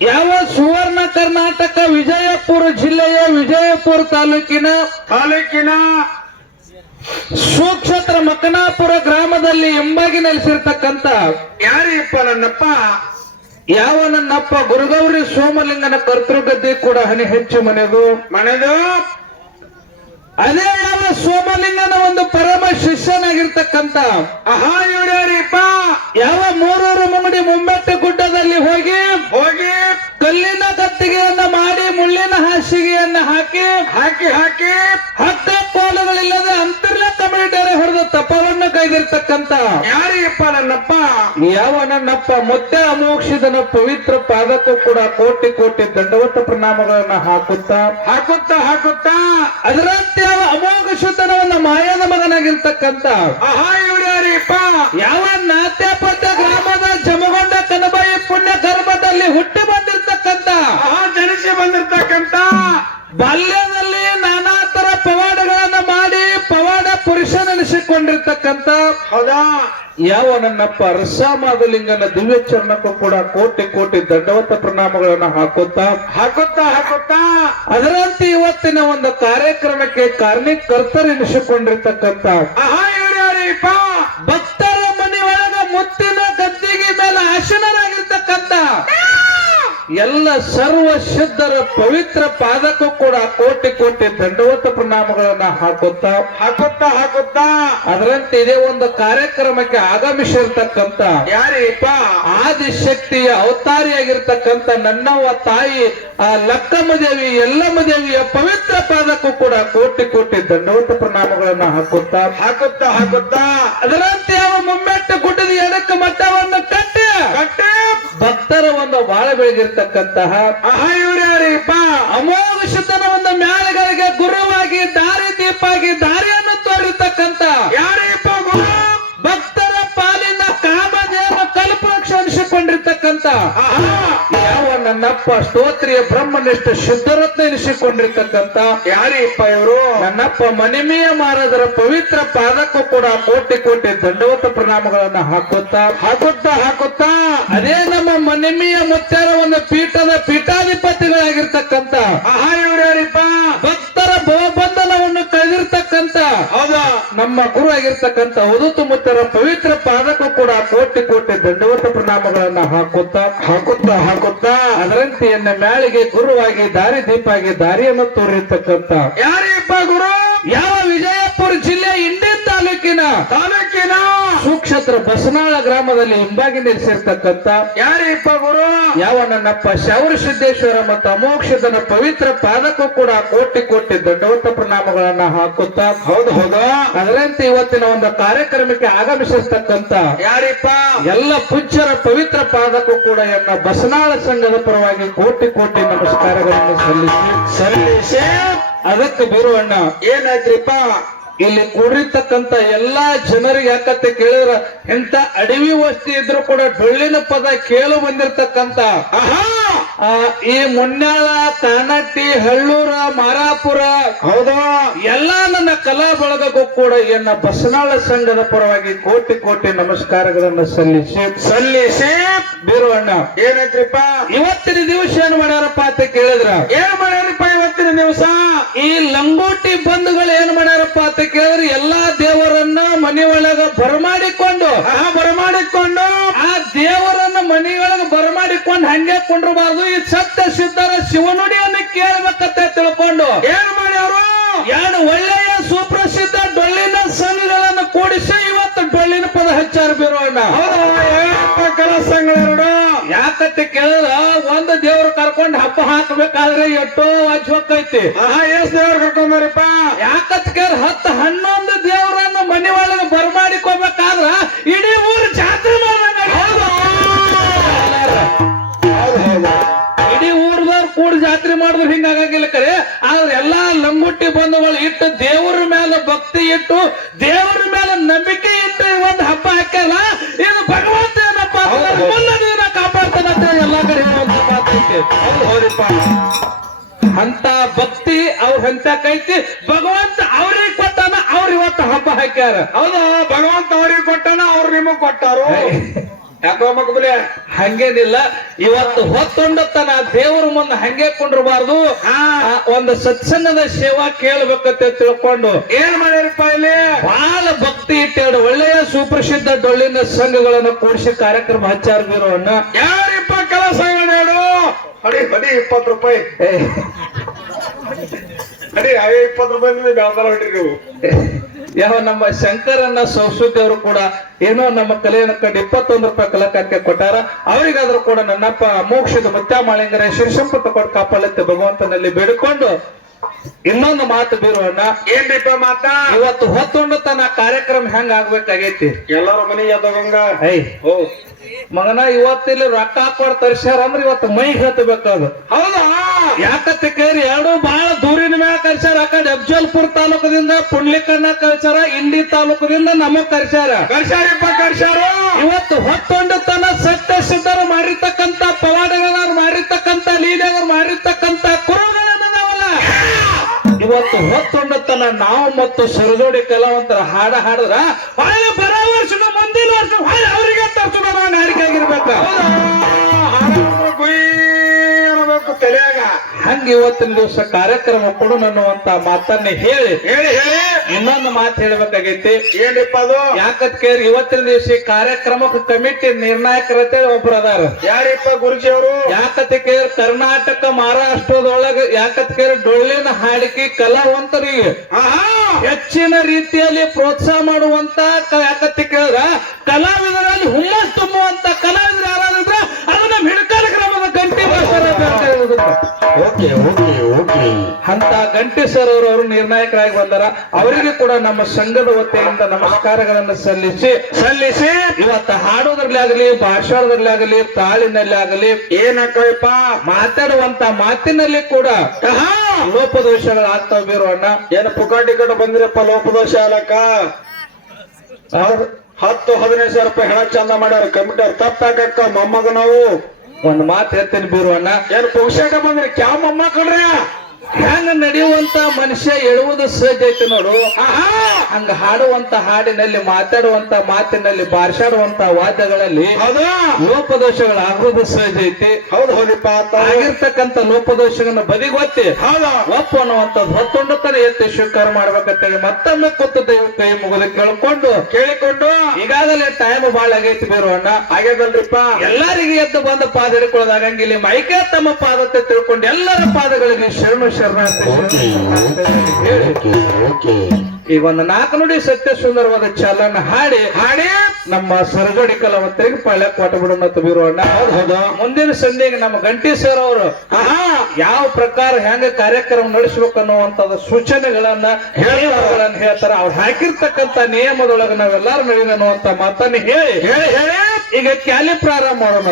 ಯಾವ ಸುವರ್ಣ ಕರ್ನಾಟಕ ವಿಜಯಪುರ ಜಿಲ್ಲೆಯ ವಿಜಯಪುರ ತಾಲೂಕಿನ ಸುಕ್ಷೇತ್ರ ಮಕನಾಪುರ ಗ್ರಾಮದಲ್ಲಿ ಎಂಬಾಗಿ ನೆಲೆಸಿರ್ತಕ್ಕಂಥ ಯಾರಿಪ್ಪ ನನ್ನಪ್ಪ? ಯಾವ ನನ್ನಪ್ಪ ಗುರುಗೌರಿ ಸೋಮಲಿಂಗನ ಕರ್ತೃಗದ್ದೆ ಕೂಡ ಹನಿ ಹೆಚ್ಚು ಮನೆದು. ಅದೇ ಯಾವ ಸೋಮಲಿಂಗನ ಒಂದು ಪರಮ ಶಿಷ್ಯನಾಗಿರ್ತಕ್ಕಂಥ ಇವ್ರ್ಯಾರಿಪ್ಪ? ಯಾವ ಮೂರೂರು ಮುಂಗಡಿ ಮುಂಬೆಟ್ಟ ಗುಡ್ಡದಲ್ಲಿ ಹೋಗಿ ಕಲ್ಲಿನ ಕತ್ತಿಗೆಯನ್ನ ಮಾಡಿ ಮುಳ್ಳಿನ ಹಾಸಿಗೆಯನ್ನ ಹಾಕಿ ಹಕ್ಕ ಕೋಲಗಳಿಲ್ಲದೆ ಅಂತರ್ಲ ಕಮಿಟರೆ ಹೊಡೆದ ತಪವನ್ನು ಕೈದಿರ್ತಕ್ಕಂಥ ಯಾರಿಪ್ಪ ನನ್ನಪ್ಪ? ಯಾವ ನನ್ನಪ್ಪ ಮುತ್ತೆ ಅಮೋಕ್ಷಿದನ ಪವಿತ್ರ ಪಾದಕ್ಕೂ ಕೂಡ ಕೋಟಿ ಕೋಟಿ ದಂಡವತ್ತ ಪ್ರಣಾಮಗಳನ್ನ ಹಾಕುತ್ತಾ ಅದರಂತೆ ಯಾವ ಅಮೋಘ ಶುದ್ಧನವನ್ನ ಮಾಯದ ಮಗನಾಗಿರ್ತಕ್ಕಂಥ ಇವ್ರ್ಯಾರಿಪ್ಪ? ಯಾವ ನಾತ್ಯಪದ್ಯ ಗ್ರಾಮದ ಜಮಗೊಂಡ ಕನಬಾಯಿ ಪುಣ್ಯ ಕರ್ಮದಲ್ಲಿ ಹುಟ್ಟಿ ಬಂದಿರ್ತಕ್ಕಂಥ ಜನಿಸಿ ಬಂದಿರ್ತಕ್ಕಂತ ಬಾಲ್ಯದಲ್ಲಿ ನಾನಾ ತರ ಪವಾಡಗಳನ್ನ ಮಾಡಿ ಪವಾಡ ಪುರುಷನೆನಿಸಿಕೊಂಡಿರ್ತಕ್ಕಂಥ ಹೌದಾ? ಯಾವ ನನ್ನಪ್ಪ ರಸಾಮಾಧುಲಿಂಗನ ದಿವ್ಯ ಚರಣಕ್ಕೂ ಕೂಡ ಕೋಟಿ ಕೋಟಿ ದಂಡವತ್ತ ಪ್ರಣಾಮಗಳನ್ನ ಹಾಕುತ್ತಾ ಅದರಂತೆ ಇವತ್ತಿನ ಒಂದು ಕಾರ್ಯಕ್ರಮಕ್ಕೆ ಕಾರಣೀಕರ್ತರೆನಿಸಿಕೊಂಡಿರ್ತಕ್ಕಂಥ ಇವ್ರ್ಯಾರಿಪ್ಪ? ಭಕ್ತರ ಮನೆ ಒಳಗ ಮುತ್ತಿನ ಗದ್ದಿಗೆ ಮೇಲೆ ಆಸೀನರಾಗಿರ್ತಕ್ಕಂಥ ಎಲ್ಲ ಸರ್ವ ಸಿದ್ಧರ ಪವಿತ್ರ ಪಾದಕ್ಕೂ ಕೂಡ ಕೋಟಿ ಕೋಟಿ ದಂಡವತ್ತ ಪ್ರಣಾಮಗಳನ್ನ ಹಾಕುತ್ತಾ ಅದರಂತೆ ಇದೇ ಒಂದು ಕಾರ್ಯಕ್ರಮಕ್ಕೆ ಆಗಮಿಸಿರ್ತಕ್ಕಂಥ ಯಾರಿಪ್ಪ? ಆದಿಶಕ್ತಿಯ ಅವತಾರಿಯಾಗಿರ್ತಕ್ಕಂಥ ನನ್ನವ್ವ ತಾಯಿ ಆ ಲಕ್ಕಮ್ಮ ದೇವಿ ಎಲ್ಲಮ್ಮ ದೇವಿಯ ಪವಿತ್ರ ಪಾದಕ್ಕೂ ಕೂಡ ಕೋಟಿ ಕೋಟಿ ದಂಡವತ್ತ ಪ್ರಣಾಮಗಳನ್ನ ಹಾಕುತ್ತಾ ಅದರಂತೆ ಯಾವ ಮುಮ್ಮೆಟ್ಟ ಗುಡ್ಡದ ಎಡಕ್ಕೆ ಮಠವನ್ನು ಕಟ್ಟಿ ಭಕ್ತರ ಒಂದು ಬಾಳ ಬೆಳಗಿರ್ತಕ್ಕಂತಹ ಇವ್ರ್ಯಾರಿಪ್ಪ? ಅಮೋಘ ಶುದ್ಧನ ಒಂದು ಮ್ಯಾಲಗಳಿಗೆ ಗುರುವಾಗಿ ದಾರಿ ದೀಪಾಗಿ ದಾರಿಯನ್ನು ತೋರಿರ್ತಕ್ಕಂಥ ಯಾರಿಪ್ಪ ಗುರು? ಭಕ್ತರ ಪಾಲಿನ ಕಾಮಧೇನ ಕಲ್ಪವೃಕ್ಷ ಅನಿಸಿಕೊಂಡಿರ್ತಕ್ಕಂಥ ಯಾವ ನನ್ನಪ್ಪ ಸ್ತೋತ್ರಿಯ ಬ್ರಹ್ಮನಿಷ್ಠ ಶುದ್ಧರತ್ನ ಎನಿಸಿಕೊಂಡಿರ್ತಕ್ಕಂಥ ಯಾರಿಪ್ಪ ಇವರು? ನನ್ನಪ್ಪ ಮನಿಮೆಯ ಮಾರದರ ಪವಿತ್ರ ಪಾದಕ್ಕೂ ಕೂಡ ಕೋಟಿ ಕೋಟಿ ದಂಡವತ್ತ ಪ್ರಣಾಮಗಳನ್ನ ಹಾಕುತ್ತಾ ಅದೇ ನಮ್ಮ ಮನಿಮೆಯ ಮುತ್ಯಾರ ಒಂದು ಪೀಠದ ಪೀಠಾಧಿಪತಿಗಳಾಗಿರ್ತಕ್ಕಂಥ ಇವ್ರ್ಯಾರಿಪ್ಪ? ಭಕ್ತರ ಭವಬಂಧನವನ್ನು ಕಳೆದಿರ್ತಕ್ಕಂಥ ಹೌದಾ? ನಮ್ಮ ಗುರು ಆಗಿರ್ತಕ್ಕಂಥ ಉದುತು ಮುತ್ತರ ಪವಿತ್ರ ಪಾದಕ್ಕೂ ಕೂಡ ಕೋಟಿ ಕೋಟಿ ದಂಡವತ್ತ ಪ್ರಣಾಮಗಳನ್ನ ಹಾಕುತ್ತಾ ಅದರಂತೆಯನ್ನ ಮ್ಯಾಳಿಗೆ ಗುರುವಾಗಿ ದಾರಿ ದೀಪಾಗಿ ದಾರಿಯನ್ನು ತೋರಿರ್ತಕ್ಕಂಥ ಯಾರಿಪ್ಪ ಗುರು? ಯಾವ ವಿಜಯಪುರ ಜಿಲ್ಲೆ ಇಂಡಿ ತಾಲೂಕಿನ ಸುಕ್ಷೇತ್ರ ಬಸನಾಳ ಗ್ರಾಮದಲ್ಲಿ ಹಿಂಬಾಗಿ ನೆಲೆಸಿರ್ತಕ್ಕಂಥ ಯಾರಿಪ್ಪ ಗುರು? ಯಾವ ನನ್ನಪ್ಪ ಶೌರ ಸಿದ್ದೇಶ್ವರ ಮತ್ತು ಅಮೋಕ್ಷದನ ಪವಿತ್ರ ಪಾದಕ್ಕೂ ಕೂಡ ಕೋಟಿ ಕೋಟಿ ದಂಡವತ್ತ ಪ್ರಣಾಮಗಳನ್ನ ಹಾಕುತ್ತಾ ಹೌದಾ? ಅದರಂತೆ ಇವತ್ತಿನ ಒಂದು ಕಾರ್ಯಕ್ರಮಕ್ಕೆ ಆಗಮಿಸಿರ್ತಕ್ಕಂಥ ಯಾರಿಪ್ಪ? ಎಲ್ಲ ಪೂಜ್ಯರ ಪವಿತ್ರ ಪಾದಕ್ಕೂ ಕೂಡ ಎನ್ನ ಬಸನಾಳ ಸಂಘದ ಪರವಾಗಿ ಕೋಟಿ ಕೋಟಿ ನಮಸ್ಕಾರಗಳನ್ನು ಸಲ್ಲಿಸಿ ಅದಕ್ಕೆ ಬೀರುವಣ್ಣ ಏನಾಯ್ತ್ರಿಪ್ಪ? ಇಲ್ಲಿ ಕೂಡಿರ್ತಕ್ಕಂಥ ಎಲ್ಲಾ ಜನರಿಗೆ ಯಾಕತ್ತೆ ಕೇಳಿದ್ರ ಎಂತ ಅಡವಿ ವಸ್ತಿ ಇದ್ರು ಕೂಡ ಡೊಳ್ಳಿನ ಪದ ಕೇಳು ಬಂದಿರ್ತಕ್ಕಂಥ ಈ ಮುನ್ಯಾಳ ಕಾನಟ್ಟಿ ಹಳ್ಳೂರ ಮಾರಾಪುರ ಹೌದಾ? ಎಲ್ಲಾ ನನ್ನ ಕಲಾ ಬಳಗಕ್ಕೂ ಕೂಡ ಎನ್ನ ಬಸನಾಳ ಸಂಘದ ಪರವಾಗಿ ಕೋಟಿ ಕೋಟಿ ನಮಸ್ಕಾರಗಳನ್ನು ಸಲ್ಲಿಸಿ ಬೀರುವಣ್ಣ ಏನಾಯ್ತ್ರಿಪ್ಪ? ಇವತ್ತಿನ ದಿವಸ ಏನ್ ಮಾಡ್ಯಾರಪ್ಪ ಅಂತ ಕೇಳಿದ್ರ ಏನ್ ಮಾಡ್ಯಾರಪ್ಪ ಇವತ್ತಿನ ದಿವಸ? ಈ ಲಂಗೋಟಿ ಬಂಧುಗಳು ಏನ್ ಮಾಡ್ಯಾರಪ್ಪ ಅಂತ ಕೇಳಿದ್ರೆ ಎಲ್ಲಾ ದೇವರನ್ನ ಮನೆಯೊಳಗ ಬರಮಾಡಿಕೊಂಡು ಆ ದೇವರನ್ನ ಮನೆಯೊಳಗ ಬರಮಾಡಿಕೊಂಡು ಹಂಗೆ ಕೊಂಡಿರಬಾರ್ದು. ಈ ಸತ್ಯ ಸಿದ್ಧರ ಶಿವನುಡಿಯನ್ನು ಕೇಳಬೇಕಂತ ತಿಳ್ಕೊಂಡು ಏನ್ ಮಾಡ್ಯಾರು? ಏನು ಒಳ್ಳೆಯ ಸುಪ್ರಸಿದ್ಧ ಡೊಳ್ಳಿನ ಸಂಘಗಳನ್ನು ಕೂಡಿಸಿ ಇವತ್ತು ಡೊಳ್ಳಿನ ಪದ ಹಚ್ಚಾರ ಬೀರೋಣ. ಕೆಲಸಗಳು ಯಾಕಂತ ಕೇಳಿದ್ರ ಒಂದು ದೇವ್ರು ಕರ್ಕೊಂಡು ಹಬ್ಬ ಹಾಕಬೇಕಾದ್ರೆ ಎಷ್ಟೋ ಅಜ್ವಕ್ಕೈತಿ. ಎಷ್ಟ್ ದೇವ್ರು ಕರ್ಕೊಂಡ್ಬರಪ್ಪ? ಯಾಕಂತ ಕೇಳಿ 10-11 ದೇವರನ್ನು ಮನೆ ಒಳಗೆ ಬರಮಾಡಿಕೋಬೇಕಾದ್ರ ಇಡೀ ಊರು ಜಾತ್ರೆ ಇಡೀ ಊರ್ದವ್ರು ಕೂಡ ಜಾತ್ರೆ ಮಾಡಿದ್ರು ಹಿಂಗಾಗಂಗಿಲ್ಲ ಕರೆ. ಆದ್ರೆ ಎಲ್ಲಾ ಲಂಗುಟ್ಟಿ ಬಂಧುಗಳು ಇಟ್ಟು ದೇವರ ಮೇಲೆ ಭಕ್ತಿ ಇಟ್ಟು ದೇವರ ಮೇಲೆ ನಂಬಿಕೆ ಇಟ್ಟು ಒಂದು ಹಬ್ಬ ಹಾಕಲ್ಲ. ಇದು ಭಗವಂತ ಏನಪ್ಪ ಮುನ್ನದಿನ ಕಾಪಾಡ್ತಾನಂತ ಎಲ್ಲಾ ಕಡೆ ಹೌದಪ್ಪ. ಅಂತ ಭಕ್ತಿ ಅವ್ರ ಹಂತಕೈತಿ. ಭಗವಂತ ಅವ್ರಿಗೆ ಕೊಟ್ಟಾನ, ಅವ್ರ ಇವತ್ತು ಹಬ್ಬ ಹಾಕ್ಯಾರ. ಹೌದು, ಭಗವಂತ ಅವ್ರಿಗೆ ಕೊಟ್ಟಾನ, ಅವ್ರು ನಿಮಗ್ ಕೊಟ್ಟಾರು. ಯಾಕೋ ಮಕ್ಕಬುಲೆ ಹಂಗೇನಿಲ್ಲ. ಇವತ್ತು ಹೊತ್ತೊಂಡತನ ದೇವ್ರ ಮುಂದೆ ಹಂಗೆ ಕುಂಡ್ರಬಾರ್ದು. ಒಂದು ಸತ್ಸಂಗದ ಸೇವಾ ಕೇಳ್ಬೇಕಂತ ತಿಳ್ಕೊಂಡು ಏನ್ ಮಾಡ್ಯಾರಪ್ಪ ಇಲ್ಲಿ? ಬಹಳ ಭಕ್ತಿ ಇಟ್ಟೆರಡು ಒಳ್ಳೆಯ ಸುಪ್ರಸಿದ್ಧ ಡೊಳ್ಳಿನ ಸಂಘಗಳನ್ನು ಕೂಡಿಸಿ ಕಾರ್ಯಕ್ರಮ ಹಚ್ಚಾರ್ಗಿರೋಣ. ಯಾರಿಪ್ಪ ಕೆಲಸ ಹೇಳು? ಹೊಡಿ ಹೊಡಿ 20 ರೂಪಾಯಿ ಹೊಡಿ. 20 ರೂಪಾಯಿ ಬೆಳಗಾರ ಹೊಡ್ರಿ ನೀವು. ಯಾವ ನಮ್ಮ ಶಂಕರನ್ನ ಸರಸ್ವತಿ ಅವರು ಕೂಡ ಏನೋ ನಮ್ಮ ಕಲೆಯನ್ನು ಕಂಡು 21 ರೂಪಾಯಿ ಕಲಾಕಕ್ಕೆ ಕೊಟ್ಟಾರ. ಅವರಿಗಾದ್ರೂ ಕೂಡ ನನ್ನಪ್ಪ ಮೋಕ್ಷದ ಮುತ್ಯಾಮಾಳಿಂಗರ ಶಿರ್ಷಂಪಟ್ಟು ಕೊಟ್ಟು ಕಾಪಾಡತ್ತೆ ಭಗವಂತನಲ್ಲಿ ಬೇಡಿಕೊಂಡು ಇನ್ನೊಂದು ಮಾತು ಬೀರೋಣ. ಏನ್ರಿಪ್ಪ ಮಾತಾ? ಇವತ್ತು ಹೊತ್ತೊಂಡತನ ಕಾರ್ಯಕ್ರಮ ಹೆಂಗ ಆಗ್ಬೇಕಾಗೈತಿ? ಎಲ್ಲಾರ ಮನೆ ಎದ್ದೋಗಂಗ ಐ ಓ ಮಗನ ಇವತ್ತಿಲ್ಲಿ ರೊಕ್ಕ ಹಾಕೋಡ್ ತರ್ಸ್ಯಾರ ಅಂದ್ರೆ ಇವತ್ತು ಮೈ ಹತ್ತಬೇಕದು. ಹೌದಾ? ಯಾಕತ್ತೆ ಕೇರಿ ಎರಡು ಬಹಳ ದೂರಿನ ಮ್ಯಾಗ ಕರ್ಸ್ಯಾರ. ಆ ಕಡೆ ಅಫ್ಜಲ್ಪುರ್ ತಾಲೂಕದಿಂದ ಪುಂಡ್ಲಿಕಣ್ಣ ಕರ್ಸ್ಯಾರ, ಇಂಡಿ ತಾಲೂಕದಿಂದ ನಮಗ್ ಕರ್ಸ್ಯಾರ. ಕರ್ಸಾರಿಪ್ಪ ಕರ್ಸಾರು. ಇವತ್ತು ಹೊತ್ತೊಂಡತನ ಸತ್ಯ ಸಿದ್ಧರು ಮಾಡಿರ್ತಕ್ಕಂತ ಪವಾಡಗಳವ್ರು ಮಾಡಿರ್ತಕ್ಕಂತ ಲೀಲೆಗಳು ಮಾಡಿರ್ತಕ್ಕಂತ ಕುರುಗಳನ್ನವಲ್ಲ. ಇವತ್ತು ಹೊತ್ತೊಂಡತನ ನಾವು ಮತ್ತು ಸರದೋಡಿ ಕೆಲವಂತರ ಹಾಡಿದ್ರ ಹೊಳೆ ಬರೋ ವರ್ಷನ ಮುಂದಿನ ವರ್ಷ ಹೊಳೆ ಅವರಿಗೆ ತರ್ಸೋಣ ನಾಡಿಕಾಗಿರ್ಬೇಕ. ತಲೆಯಾಗ ಹಂಗ ಇವತ್ತಿನ ದಿವಸ ಕಾರ್ಯಕ್ರಮ ಕೊಡು ಅನ್ನುವಂತ ಮಾತನ್ನ ಹೇಳಿ ಹೇಳಿ ಹೇಳಿ ಇನ್ನೊಂದು ಮಾತು ಹೇಳ್ಬೇಕಾಗೈತಿ. ಏನ್ರಿಪ್ಪ ಅದು? ಯಾಕತ್ ಕೇರಿ ಇವತ್ತಿನ ದಿವಸ ಕಾರ್ಯಕ್ರಮಕ್ಕೆ ಕಮಿಟಿ ನಿರ್ಣಾಯಕರತೆ ಒಬ್ರು ಅದಾರ. ಯಾರಿಪ್ಪ ಗುರುಜಿ ಅವರು? ಯಾಕತ್ ಕೇರಿ ಕರ್ನಾಟಕ ಮಹಾರಾಷ್ಟ್ರದೊಳಗ ಯಾಕತ್ ಕೇರಿ ಡೊಳ್ಳಿನ ಹಾಡಿಕೆ ಕಲಾವಂತರಿಗೆ ಹೆಚ್ಚಿನ ರೀತಿಯಲ್ಲಿ ಪ್ರೋತ್ಸಾಹ ಮಾಡುವಂತ ಯಾಕತ್ ಕೇಳಿದ್ರ ಕಲಾವಿದರಲ್ಲಿ ಹುಮ್ಮಸ್ ತುಂಬುವಂತ ಕಲಾವಿದರು ಯಾರಾದ್ರೆ ಅದು ನಮ್ಮ ಹಿಡ್ಕಲ್ ಗ್ರಾಮದ ಗಂಟಿ ಭಾಷರ ಅಂತ ಗಂಟಿ ಸರ್ ಅವರು ನಿರ್ಣಾಯಕರಾಗಿ ಬಂದಾರ. ಅವರಿಗೆ ಕೂಡ ನಮ್ಮ ಸಂಘದ ವತಿಯಿಂದ ನಮಸ್ಕಾರಗಳನ್ನು ಸಲ್ಲಿಸಿ ಇವತ್ತು ಹಾಡೋದ್ರಲ್ಲಿ ಆಗಲಿ ಭಾಷಣದಲ್ಲಿ ಆಗಲಿ ತಾಳಿನಲ್ಲಿ ಆಗಲಿ ಏನಕ್ಕಪ್ಪ ಮಾತಾಡುವಂತ ಮಾತಿನಲ್ಲಿ ಕೂಡ ಲೋಪದೋಷಗಳು ಆಗ್ತಾವ ಬೀರೋಣ. ಏನು ಪುಕಾಟಿ ಕಡೆ ಬಂದಿರಪ್ಪ ಲೋಪದೋಷ ಅಲಕ್ಕ? 10-15 ಸಾವಿರ ರೂಪಾಯಿ ಹಣ ಚಂದ ಮಾಡ್ಯಾರ ಕಮಿಟಿ ತಪ್ಪಾಕಕ್ಕ ಮೊಮ್ಮಗ ನಾವು ಒಂದು ಮಾತು ಹೇಳ್ತೇನೆ ಬೀರುವಣ್ಣ. ಏನು ಪುಕ್ಷಾಟ ಬಂದ್ರಿ ಕ್ಯಾ ಮೊಮ್ಮಕ್ಕಳ್ರಿ? ಹೆಂಗ ನಡೆಯುವಂತ ಮನುಷ್ಯ ಎಳುವುದು ಸಹಜ ಐತಿ ನೋಡು. ಹಂಗ ಹಾಡುವಂತ ಹಾಡಿನಲ್ಲಿ ಮಾತಾಡುವಂತ ಮಾತಿನಲ್ಲಿ ಬಾರ್ಸಾಡುವಂತ ವಾದ್ಯಗಳಲ್ಲಿ ಲೋಪದೋಷಗಳು ಆಗುವುದು ಸಹಜ ಐತಿ. ಹೌದು ಹೌದಿಪ್ಪ. ಆಗಿರ್ತಕ್ಕಂಥ ಲೋಪದೋಷಗಳನ್ನ ಬದಿಗೊತ್ತಿ ಒಪ್ಪು ಅನ್ನುವಂಥದ್ದು ಹೊತ್ತೊಂಡತನ ಎತ್ತಿ ಸ್ವೀಕಾರ ಮಾಡ್ಬೇಕಂತೇಳಿ ಮತ್ತೊಮ್ಮೆ ಕೂತು ದೈವ ಕೈ ಮುಗಿದು ಕೇಳಿಕೊಂಡು ಈಗಾಗಲೇ ಟೈಮ್ ಬಾಳ ಆಗೈತಿ ಬೀರುವಣ್ಣ. ಆಗ್ಯದಲ್ರಿಪ್ಪ. ಎಲ್ಲರಿಗೆ ಎದ್ದು ಬಂದ ಪಾದ ಹಿಡ್ಕೊಳ್ಳೋದಾಗಂಗಿಲ್ಲ. ಮೈಕೆ ತಮ್ಮ ಪಾದத்தை ತಿಳ್ಕೊಂಡು ಎಲ್ಲರ ಪಾದಗಳಿಗೆ ಶರಣು ಈಗ ಒಂದು 4 ನುಡಿ ಸತ್ಯ ಸುಂದರವಾದ ಚಾಲನ ಹಾಡಿ ನಮ್ಮ ಸರಜೋಡಿ ಕಲಾವಂತರಿಗೆ ಪಾಳ್ಯ ಕೊಟ್ಟ ಬಿಡೋಣ ಬೀರೋಣ. ಮುಂದಿನ ಸಂಧಿಗೆ ನಮ್ಮ ಗಂಟಿ ಸರ್ ಅವರು ಯಾವ ಪ್ರಕಾರ ಹೆಂಗ ಕಾರ್ಯಕ್ರಮ ನಡೆಸಬೇಕು ಅನ್ನುವಂತ ಸೂಚನೆಗಳನ್ನ ಹೇಳ್ತಾರ. ಅವ್ರು ಹಾಕಿರ್ತಕ್ಕಂತ ನಿಯಮದೊಳಗೆ ನಾವೆಲ್ಲಾರು ನಡೆಯೋಣ ಅನ್ನುವಂತ ಮಾತನ್ನ ಹೇಳಿ ಈಗ ಕ್ಯಾಲಿ ಪ್ರಾರಂಭ ಮಾಡೋಣ.